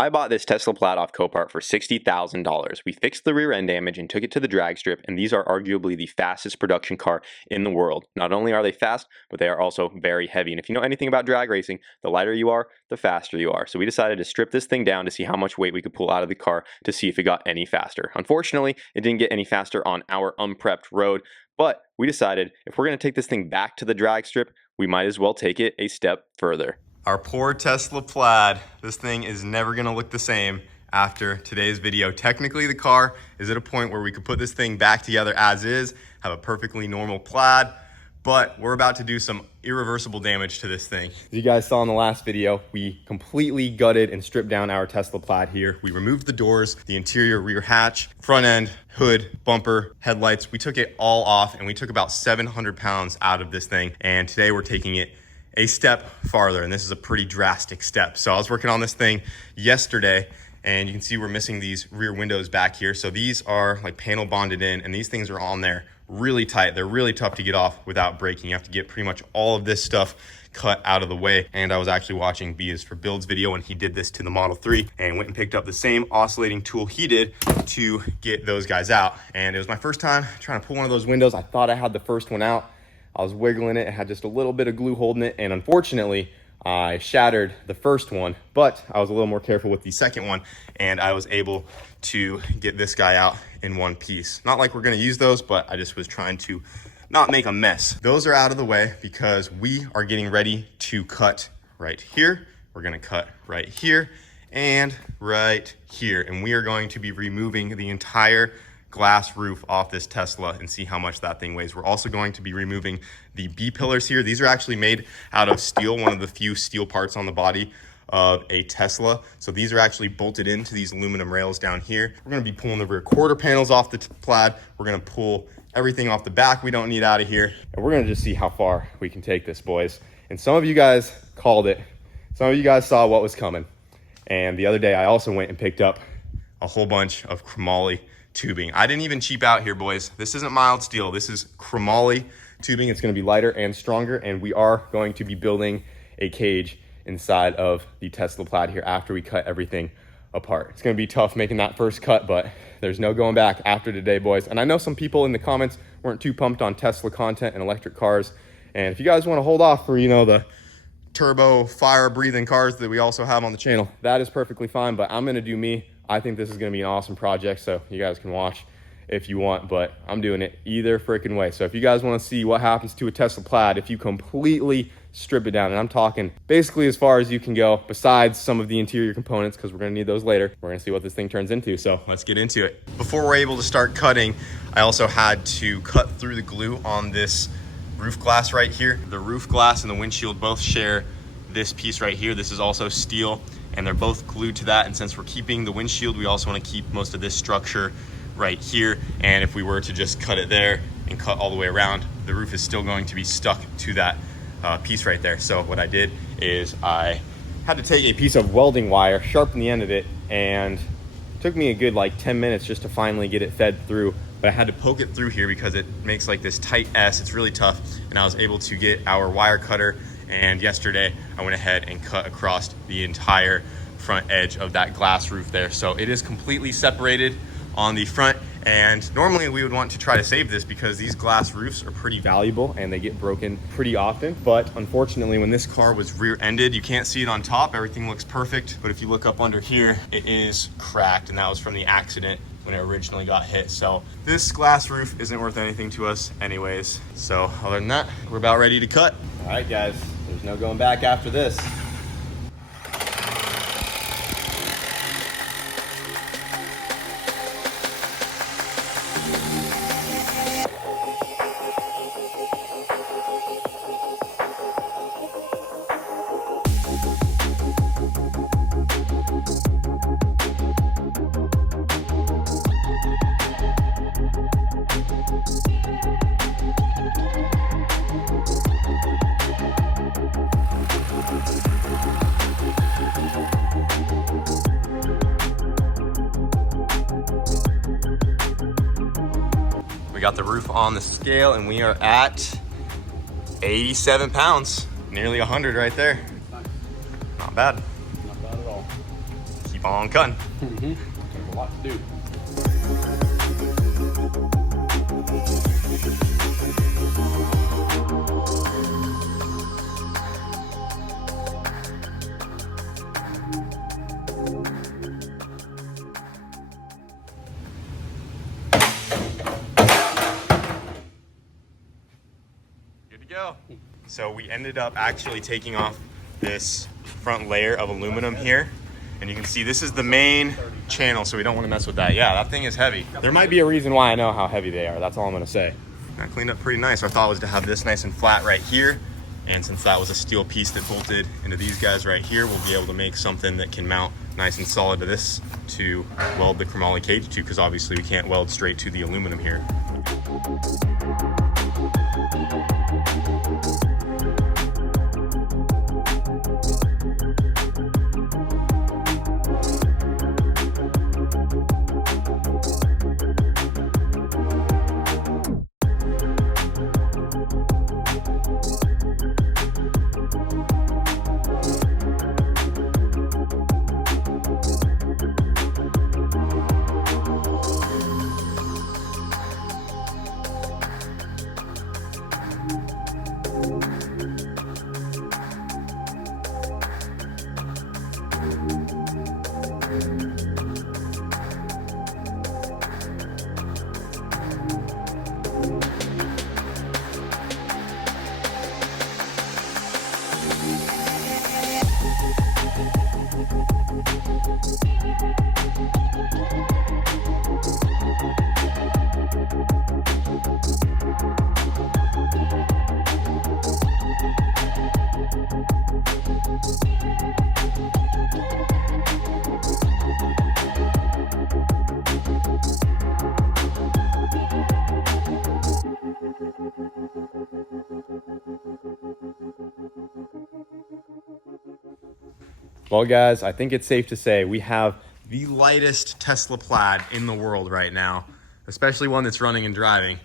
I bought this Tesla Plaid off KART for $60,000. We fixed the rear end damage and took it to the drag strip, and these are arguably the fastest production car in the world. Not only are they fast, but they are also very heavy. And if you know anything about drag racing, the lighter you are, the faster you are. So we decided to strip this thing down to see how much weight we could pull out of the car to see if it got any faster. Unfortunately, it didn't get any faster on our unprepped road, but we decided if we're going to take this thing back to the drag strip, we might as well take it a step further. Our poor Tesla Plaid, this thing is never gonna look the same after today's video. Technically, the car is at a point where we could put this thing back together as is, have a perfectly normal Plaid, but we're about to do some irreversible damage to this thing. As you guys saw in the last video, we completely gutted and stripped down our Tesla Plaid here. We removed the doors, the interior rear hatch, front end, hood, bumper, headlights. We took it all off and we took about 700 pounds out of this thing. And today we're taking it a step farther, and this is a pretty drastic step. So I was working on this thing yesterday, and you can see we're missing these rear windows back here. So these are like panel bonded in, and these things are on there really tight. They're really tough to get off without breaking. You have to get pretty much all of this stuff cut out of the way. And I was actually watching B is for Build's video, and he did this to the Model 3 and went and picked up the same oscillating tool he did to get those guys out. And it was my first time trying to pull one of those windows. I thought I had the first one out. I was wiggling it, had just a little bit of glue holding it, and unfortunately, I shattered the first one, but I was a little more careful with the second one, and I was able to get this guy out in one piece. Not like we're gonna use those, but I just was trying to not make a mess. Those are out of the way because we are getting ready to cut right here. We're gonna cut right here and right here, and we are going to be removing the entire glass roof off this Tesla and see how much that thing weighs. We're also going to be removing the B pillars here. These are actually made out of steel, one of the few steel parts on the body of a Tesla. So these are actually bolted into these aluminum rails down here. We're gonna be pulling the rear quarter panels off the Plaid. We're gonna pull everything off the back we don't need out of here. And we're gonna just see how far we can take this, boys. And some of you guys called it. Some of you guys saw what was coming. And the other day I also went and picked up a whole bunch of chromoly tubing. I didn't even cheap out here, boys. This isn't mild steel. This is chromoly tubing. It's going to be lighter and stronger, and we are going to be building a cage inside of the Tesla Plaid here after we cut everything apart. It's going to be tough making that first cut, but there's no going back after today, boys. And I know some people in the comments weren't too pumped on Tesla content and electric cars, and if you guys want to hold off for, you know, the turbo fire breathing cars that we also have on the channel, that is perfectly fine, but I'm going to do me. I think this is going to be an awesome project, so you guys can watch if you want, but I'm doing it either freaking way. So if you guys want to see what happens to a Tesla Plaid if you completely strip it down, and I'm talking basically as far as you can go, besides some of the interior components, because we're going to need those later, we're going to see what this thing turns into. So let's get into it. Before we're able to start cutting, I also had to cut through the glue on this roof glass right here. The roof glass and the windshield both share this piece right here. This is also steel, and they're both glued to that. And since we're keeping the windshield, we also want to keep most of this structure right here. And if we were to just cut it there and cut all the way around, the roof is still going to be stuck to that piece right there. So what I did is I had to take a piece of welding wire, sharpen the end of it, and it took me a good like 10 minutes just to finally get it fed through. But I had to poke it through here because it makes like this tight S. It's really tough. And I was able to get our wire cutter, and yesterday I went ahead and cut across the entire front edge of that glass roof there. So it is completely separated on the front, and normally we would want to try to save this because these glass roofs are pretty valuable and they get broken pretty often. But unfortunately, when this car was rear-ended, you can't see it on top, everything looks perfect, but if you look up under here, it is cracked, and that was from the accident when it originally got hit. So this glass roof isn't worth anything to us anyways. So other than that, we're about ready to cut. All right, guys, there's no going back after this. We got the roof on the scale and we are at 87 pounds, nearly 100 right there. Not bad. Not bad at all. keep on cutting. There's a lot to do. Good to go. So we ended up actually taking off this front layer of aluminum here. And you can see this is the main channel, so we don't want to mess with that. Yeah, that thing is heavy. There might be a reason why I know how heavy they are. That's all I'm going to say. That cleaned up pretty nice. Our thought was to have this nice and flat right here. And since that was a steel piece that bolted into these guys right here, we'll be able to make something that can mount nice and solid to this to weld the chromoly cage to, because obviously we can't weld straight to the aluminum here. Well, guys, I think it's safe to say we have the lightest Tesla Plaid in the world right now, especially one that's running and driving.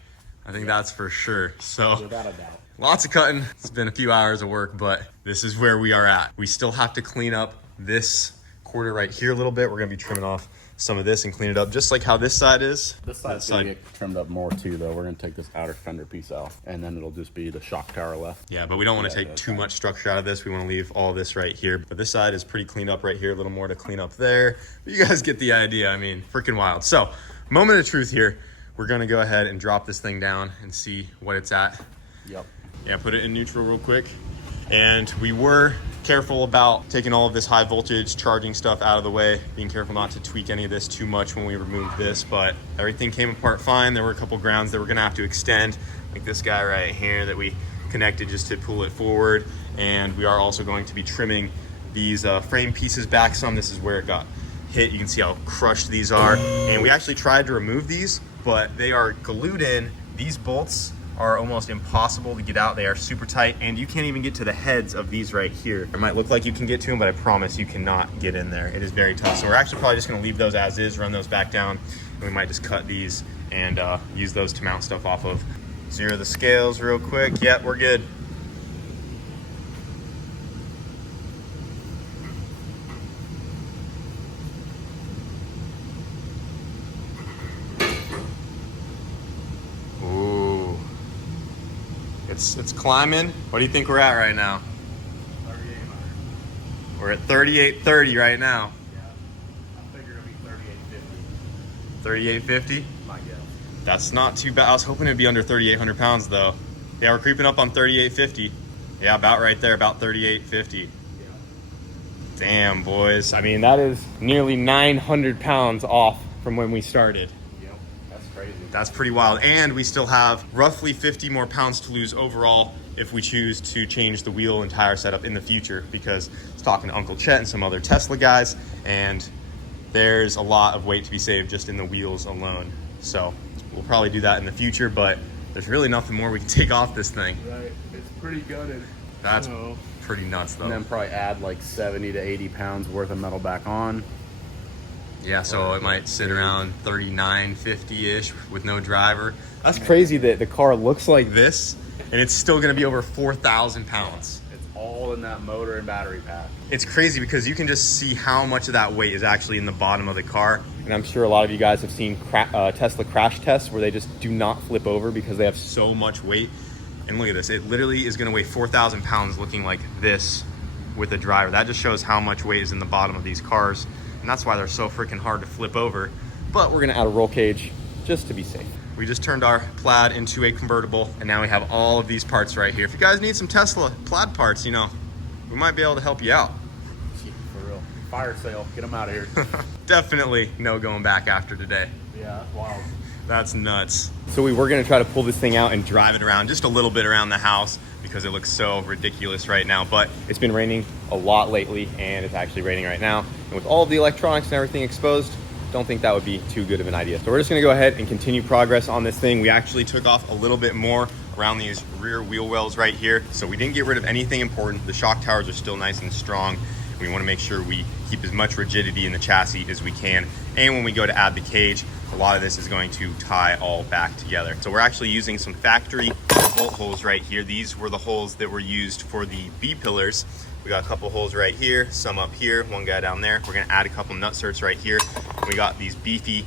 I think that's for sure. So Without a doubt. lots of cutting. It's been a few hours of work, but this is where we are at. We still have to clean up this quarter right here a little bit. We're gonna be trimming off some of this and clean it up just like how this side is. This side's gonna get trimmed up more too, though. We're gonna take this outer fender piece out, and then it'll just be the shock tower left. Yeah, but we don't want to Yeah, take that's too much structure out of this. We want to leave all this right here. But this side is pretty cleaned up right here. A little more to clean up there. But you guys get the idea. I mean, freaking wild. So, moment of truth here. We're going to go ahead and drop this thing down and see what it's at. Yep. Yeah, put it in neutral real quick. And we were careful about taking all of this high voltage charging stuff out of the way, being careful not to tweak any of this too much when we removed this, but everything came apart fine. There were a couple grounds that we're gonna have to extend, like this guy right here that we connected just to pull it forward. And we are also going to be trimming these frame pieces back some. This is where it got hit. You can see how crushed these are. And we actually tried to remove these, but they are glued in. These bolts are almost impossible to get out. They are super tight, and you can't even get to the heads of these right here. It might look like you can get to them, but I promise you cannot get in there. It is very tough. So we're actually probably just gonna leave those as is, run those back down, and we might just cut these and use those to mount stuff off of. Zero the scales real quick. Yep, we're good. It's climbing. What do you think we're at right now? 3,800. We're at 3830 right now. Yeah. I figure it'll be 3850. 3850? My guess. That's not too bad. I was hoping it'd be under 3,800 pounds though. Yeah, we're creeping up on 3850. Yeah, about right there, about 3850. Yeah. Damn, boys. I mean, that is nearly 900 pounds off from when we started. Yep. That's crazy. That's pretty wild. And we still have roughly 50 more pounds to lose overall if we choose to change the wheel and tire setup in the future, because I was talking to Uncle Chet and some other Tesla guys, and there's a lot of weight to be saved just in the wheels alone. So we'll probably do that in the future, but there's really nothing more we can take off this thing. Right. It's pretty gutted. That's So, pretty nuts though. and then probably add like 70 to 80 pounds worth of metal back on. Yeah, so it might sit around 3950-ish with no driver. That's crazy that the car looks like this and it's still gonna be over 4,000 pounds. It's all in that motor and battery pack. It's crazy because you can just see how much of that weight is actually in the bottom of the car. And I'm sure a lot of you guys have seen Tesla crash tests where they just do not flip over because they have So much weight. And look at this, it literally is gonna weigh 4,000 pounds looking like this with a driver. That just shows how much weight is in the bottom of these cars. And that's why they're so freaking hard to flip over. But we're gonna add a roll cage just to be safe. We just turned our Plaid into a convertible, and now we have all of these parts right here. If you guys need some Tesla Plaid parts, you know, we might be able to help you out. For real. Fire sale, get them out of here. Definitely no going back after today. Yeah, that's wild. That's nuts. So we were gonna try to pull this thing out and Drive it around just a little bit around the house because it looks so ridiculous right now, but it's been raining a lot lately, and it's actually raining right now. And with all of the electronics and everything exposed, don't think that would be too good of an idea. So we're just gonna go ahead and continue progress on this thing. we actually took off a little bit more around these rear wheel wells right here. So we didn't get rid of anything important. The shock towers are still nice and strong. We want to make sure we keep as much rigidity in the chassis as we can. And when we go to add the cage, a lot of this is going to tie all back together. So we're actually using some factory bolt holes right here. These were the holes that were used for the B pillars. We got a couple holes right here, some up here, one guy down there. We're gonna add a couple nutserts right here. We got these beefy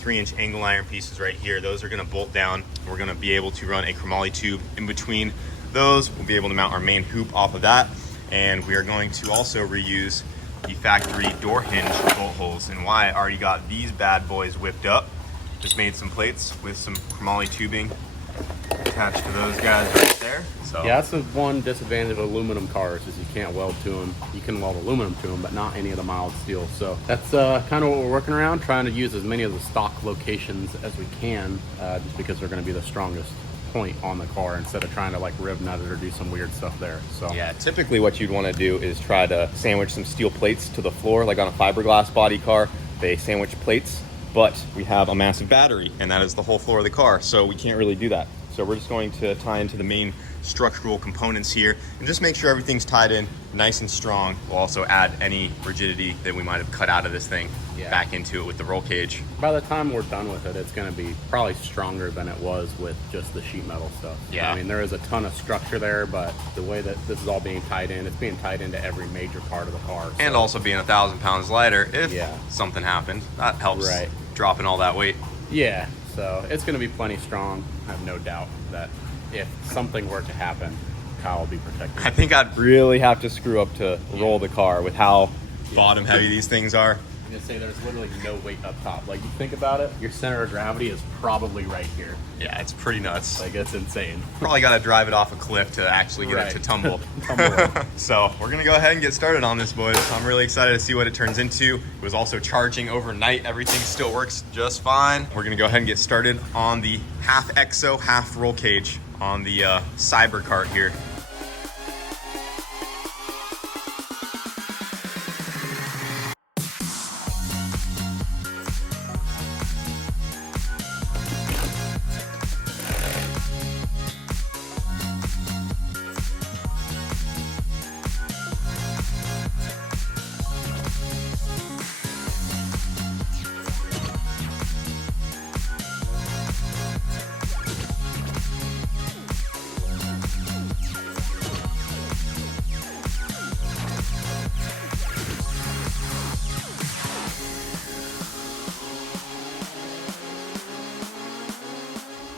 3-inch angle iron pieces right here. Those are gonna bolt down. We're gonna be able to run a chromoly tube in between those. We'll be able to mount our main hoop off of that. And we are going to also reuse the factory door hinge bolt holes. And Wyatt already got these bad boys whipped up. Just made some plates with some chromoly tubing attached to those guys right there. So Yeah, that's the one disadvantage of aluminum cars is you can't weld to them. You can weld aluminum to them, but not any of the mild steel. So that's kind of what we're working around, trying to use as many of the stock locations as we can, just because they're going to be the strongest point on the car instead of trying to like rib nut it or do some weird stuff there. So yeah, typically what you'd want to do is try to sandwich some steel plates to the floor, like on a fiberglass body car. They sandwich plates, but we have a massive battery, and that is the whole floor of the car. So we can't really do that. So we're just going to tie into the main structural components here and just make sure everything's tied in nice and strong. We'll also add any rigidity that we might have cut out of this thing back into it with the roll cage. by the time we're done with it, it's going to be probably stronger than it was with just the sheet metal stuff. Yeah. I mean, there is a ton of structure there, but the way that this is all being tied in, it's being tied into every major part of the car. So. And also being 1,000 pounds lighter if Yeah. something happened. That helps Right. dropping all that weight. Yeah, so it's going to be plenty strong. I have no doubt that if something were to happen, Kyle will be protected. I think I'd Really have to screw up to roll the car with how bottom heavy these things are. I'm gonna say there's literally no weight up top. Like, you think about it, your center of gravity is probably right here. Yeah, it's pretty nuts. Like, it's insane. Probably got to drive it off a cliff to actually get it to Right. tumble. Tumble. So we're gonna go ahead and get started on this, boys. I'm really excited to see what it turns into. It was also charging overnight. Everything still works just fine. We're gonna go ahead and get started on the half exo, half roll cage on the Cyber KART here.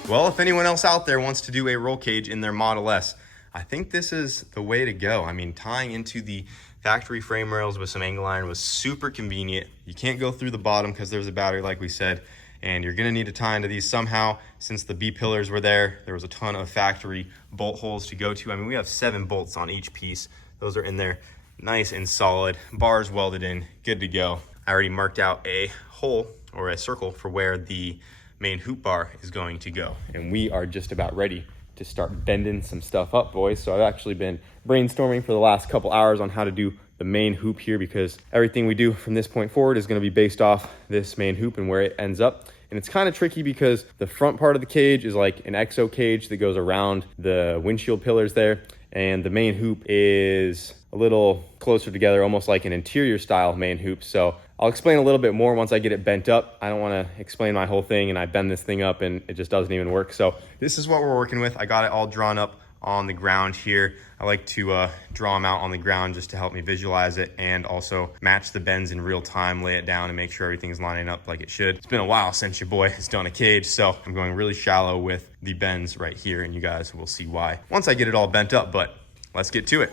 Well, if anyone else out there wants to do a roll cage in their Model S, I think this is the way to go. I mean, tying into the factory frame rails with some angle iron was super convenient. You can't go through the bottom because there's a battery, like we said, and you're gonna need to tie into these somehow. Since the B pillars were there was a ton of factory bolt holes to go to. I mean, we have 7 bolts on each piece. Those are in there nice and solid, bars welded in, good to go. I already marked out a hole or a circle for where the main hoop bar is going to go. and we are just about ready to start bending some stuff up, boys. So I've actually been brainstorming for the last couple hours on how to do the main hoop here, because everything we do from this point forward is going to be based off this main hoop and where it ends up. And it's kind of tricky because the front part of the cage is like an exo cage that goes around the windshield pillars there, and the main hoop is a little closer together, almost like an interior style main hoop. So I'll explain a little bit more once I get it bent up. I don't want to explain my whole thing and I bend this thing up and it just doesn't even work. So This is what we're working with. I got it all drawn up on the ground here. I like to draw them out on the ground just to help me visualize it and also match the bends in real time, lay it down and make sure everything's lining up like it should. It's been a while since your boy has done a cage, so I'm going really shallow with the bends right here, and you guys will see why once I get it all bent up, but let's get to it.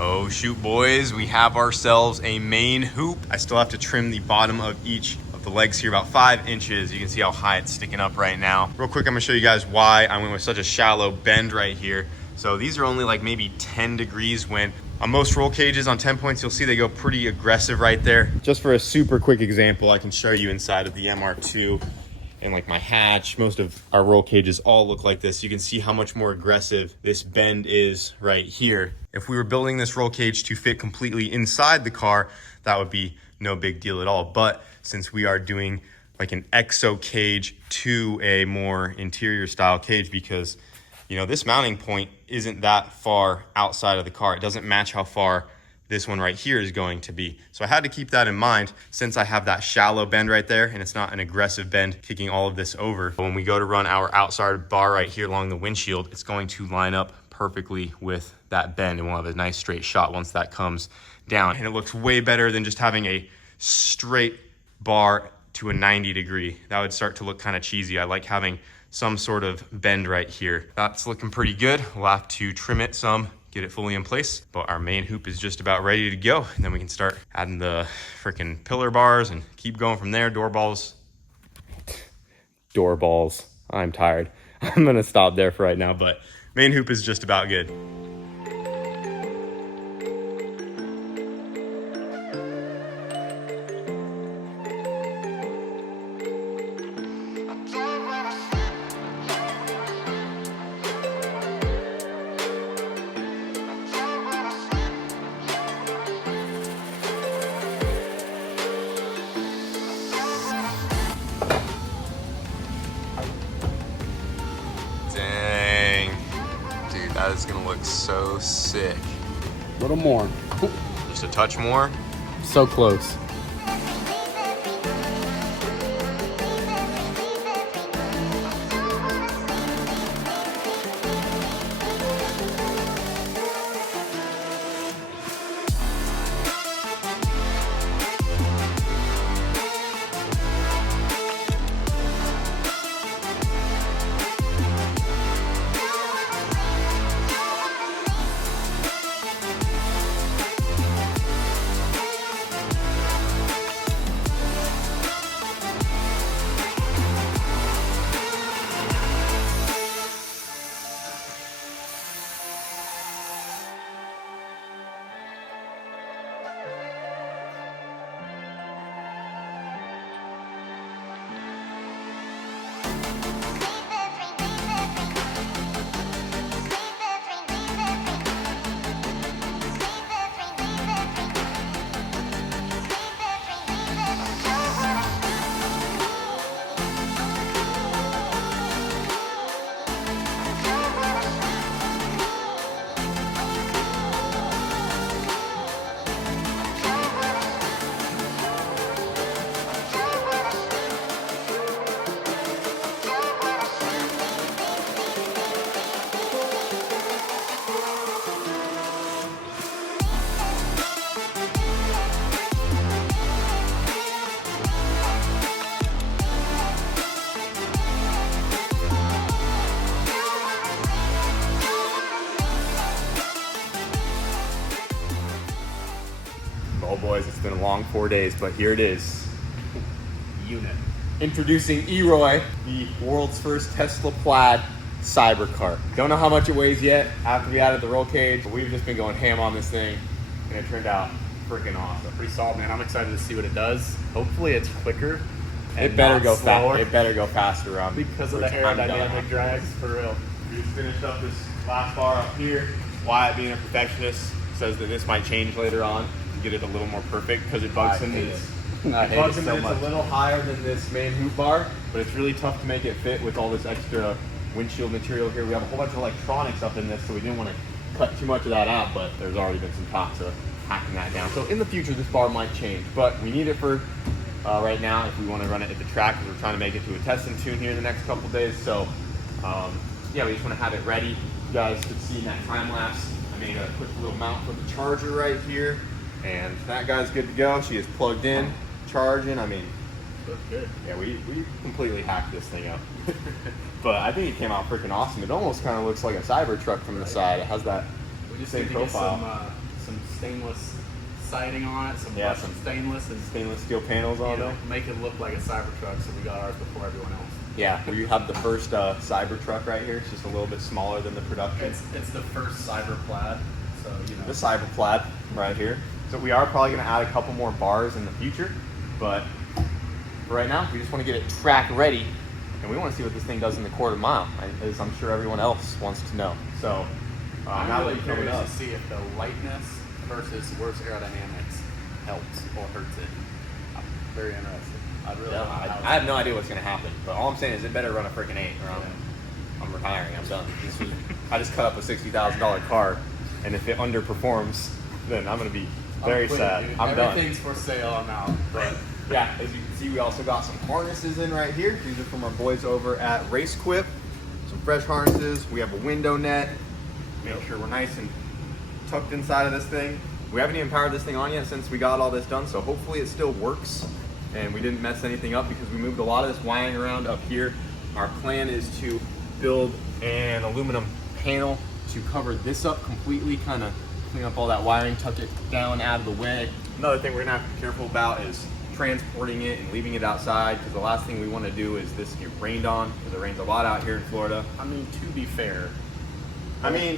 Oh shoot, boys, we have ourselves a main hoop. I still have to trim the bottom of each of the legs here about 5 inches. You can see how high it's sticking up right now. Real quick, I'm gonna show you guys why I went with such a shallow bend right here. So these are only like maybe 10 degrees when on most roll cages on 10 points, you'll see they go pretty aggressive right there. Just for a super quick example, I can show you inside of the MR2 and like my hatch. Most of our roll cages all look like this. You can see how much more aggressive this bend is right here. If we were building this roll cage to fit completely inside the car, that would be no big deal at all. But since we are doing like an exo cage to a more interior style cage, because you know, this mounting point isn't that far outside of the car. It doesn't match how far this one right here is going to be. So I had to keep that in mind since I have that shallow bend right there and it's not an aggressive bend kicking all of this over. When we go to run our outside bar right here along the windshield, it's going to line up perfectly with that bend and we'll have a nice straight shot once that comes down. And it looks way better than just having a straight bar to a 90 degree. That would start to look kind of cheesy. I like having some sort of bend right here. That's looking pretty good. We'll have to trim it some, get it fully in place, but our main hoop is just about ready to go. And then we can start adding the freaking pillar bars and keep going from there. Door balls. I'm tired. I'm gonna stop there for right now, but main hoop is just about good. Dang. Dude, that is gonna look so sick. A little more. Just a touch more. So close. Oh boys, it's been a long 4 days, but here it is. Unit. Introducing E-Roy, the world's first Tesla Plaid cyber KART. Don't know how much it weighs yet after we added the roll cage, but we've just been going ham on this thing and it turned out freaking awesome. Pretty solid, man. I'm excited to see what it does. Hopefully it's quicker. It better go faster. It better go faster, Rob. Because of the aerodynamic drags, for real. We just finished up this last bar up here. Wyatt, being a perfectionist, says that this might change later on to get it a little more perfect because it bugs him. It's a little higher than this main hoop bar, but it's really tough to make it fit with all this extra windshield material here. We have a whole bunch of electronics up in this, so we didn't want to cut too much of that out, but there's already been some talks of hacking that down. So in the future, this bar might change, but we need it for right now if we want to run it at the track, because we're trying to make it to a test and tune here in the next couple days. So yeah, we just want to have it ready. You guys could see in that time lapse, I made a quick little mount for the charger right here, and that guy's good to go. She is plugged in, charging. I mean, Looks good. yeah, we completely hacked this thing up. But I think it came out freaking awesome. It almost kind of looks like a Cybertruck from the side. It has that We just same need to get profile. some stainless siding on it, some Yeah, some some stainless, and Stainless steel panels on there. make it look like a Cybertruck. So we got ours before everyone else. Yeah, we have the first Cybertruck right here. It's just a little bit smaller than the production. It's the first Cyber Plaid, so you know. The Cyber Plaid right here. So we are probably going to add a couple more bars in the future, but for right now, we just want to get it track ready, and we want to see what this thing does in the quarter mile, as I'm sure everyone else wants to know. So I'm now really that we know curious it to see if the lightness versus worse aerodynamics helps or hurts it. I'm very interested. I have no idea what's going to happen, but all I'm saying is it better run a freaking 8 or I'm retiring. I'm done. I just cut up a $60,000 car, and if it underperforms, then I'm going to be very sad. I'm done. Everything's for sale. I'm out. But yeah, as you can see, we also got some harnesses in right here. These are from our boys over at RaceQuip. Some fresh harnesses. We have a window net. Make sure we're nice and tucked inside of this thing. We haven't even powered this thing on yet since we got all this done, so hopefully it still works and we didn't mess anything up, because we moved a lot of this wiring around up here. Our plan is to build an aluminum panel to cover this up completely, kind of clean up all that wiring, tuck it down out of the way. Another thing we're gonna have to be careful about is transporting it and leaving it outside, because the last thing we want to do is this get rained on, because it rains a lot out here in Florida. I mean, to be fair,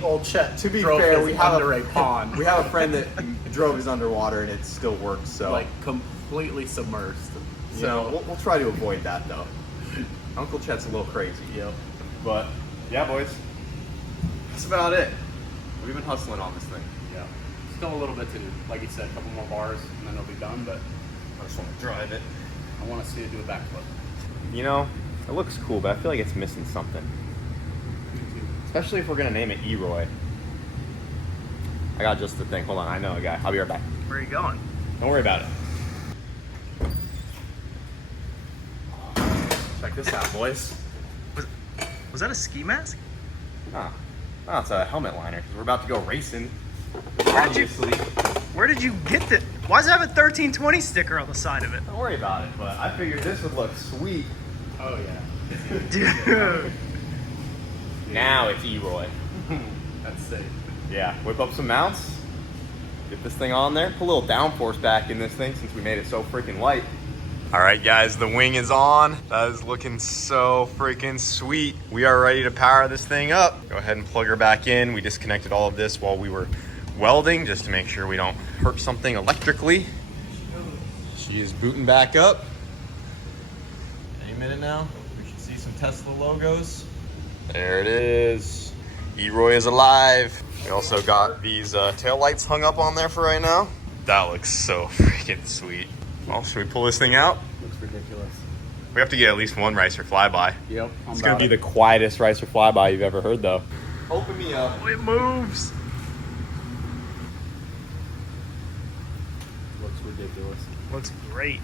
Old Chet. To be drove fair, his we have under a pond. We have a friend that drove his underwater and it still works. So like completely submersed. so we'll try to avoid that though. Uncle Chet's a little crazy. Yep. But yeah, boys, that's about it. We've been hustling on this thing. Yeah. Still a little bit to do. Like you said, a couple more bars and then it'll be done. But I just want to drive it. I want to see it do a backflip. You know, it looks cool, but I feel like it's missing something. Especially if we're gonna name it E-Roy. I got just the thing. Hold on, I know a guy. I'll be right back. Where are you going? Don't worry about it. Check this out, boys. Was that a ski mask? Oh, it's a helmet liner because we're about to go racing. Obviously. Where did you get that? Why does it have a 1320 sticker on the side of it? Don't worry about it, but I figured this would look sweet. Oh yeah. Dude. Now it's E-Roy. That's sick. Yeah, whip up some mounts, get this thing on there, put a little downforce back in this thing since we made it so freaking light. All right, guys, the wing is on. That is looking so freaking sweet. We are ready to power this thing up. Go ahead and plug her back in. We disconnected all of this while we were welding just to make sure we don't hurt something electrically. She is booting back up. Any minute now, we should see some Tesla logos. There it is. E-Roy is alive. We also got these tail lights hung up on there for right now. That looks so freaking sweet. Well, should we pull this thing out? Looks ridiculous. We have to get at least one Ricer flyby. Yep. It's gonna be the quietest Ricer flyby you've ever heard though. Open me up. Oh, it moves. Looks ridiculous. Looks great.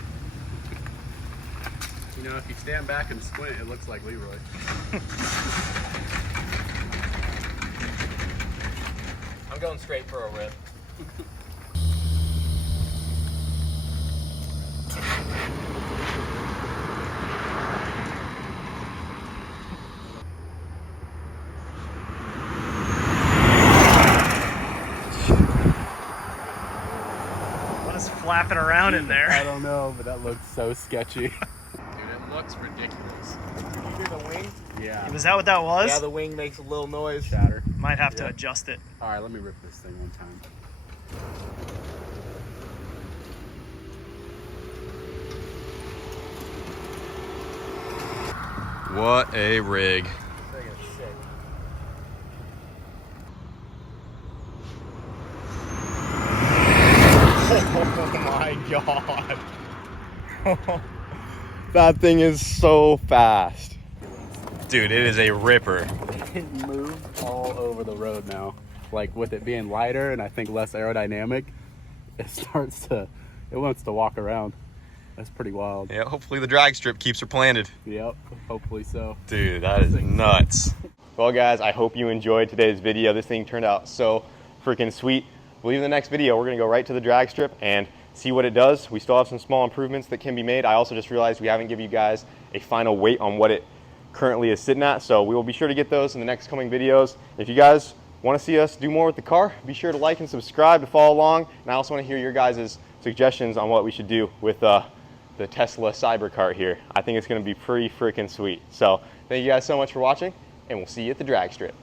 You know, if you stand back and squint, it looks like Leroy. I'm going straight for a rip. What is flapping around in I there? don't know, but that looks so sketchy. Dude, it looks ridiculous. Did you hear the wing? Yeah. Was that what that was? Yeah, the wing makes a little noise. Shatter. Might have to adjust it. All right, let me rip this thing one time. What a rig. Oh my god. That thing is so fast. Dude, it is a ripper. It moved all over the road now. like with it being lighter and I think less aerodynamic, it wants to walk around. That's pretty wild. Yeah, hopefully the drag strip keeps her planted. Yep, hopefully so. Dude, that is nuts. Well guys, I hope you enjoyed today's video. This thing turned out so freaking sweet. I believe in the next video, we're gonna go right to the drag strip and see what it does. We still have some small improvements that can be made. I also just realized we haven't given you guys a final weight on what it currently is sitting at, so we will be sure to get those in the next coming videos. If you guys want to see us do more with the car, be sure to like and subscribe to follow along. And I also want to hear your guys' suggestions on what we should do with the Tesla Cyber KART here. I think it's going to be pretty freaking sweet. So thank you guys so much for watching, and we'll see you at the drag strip.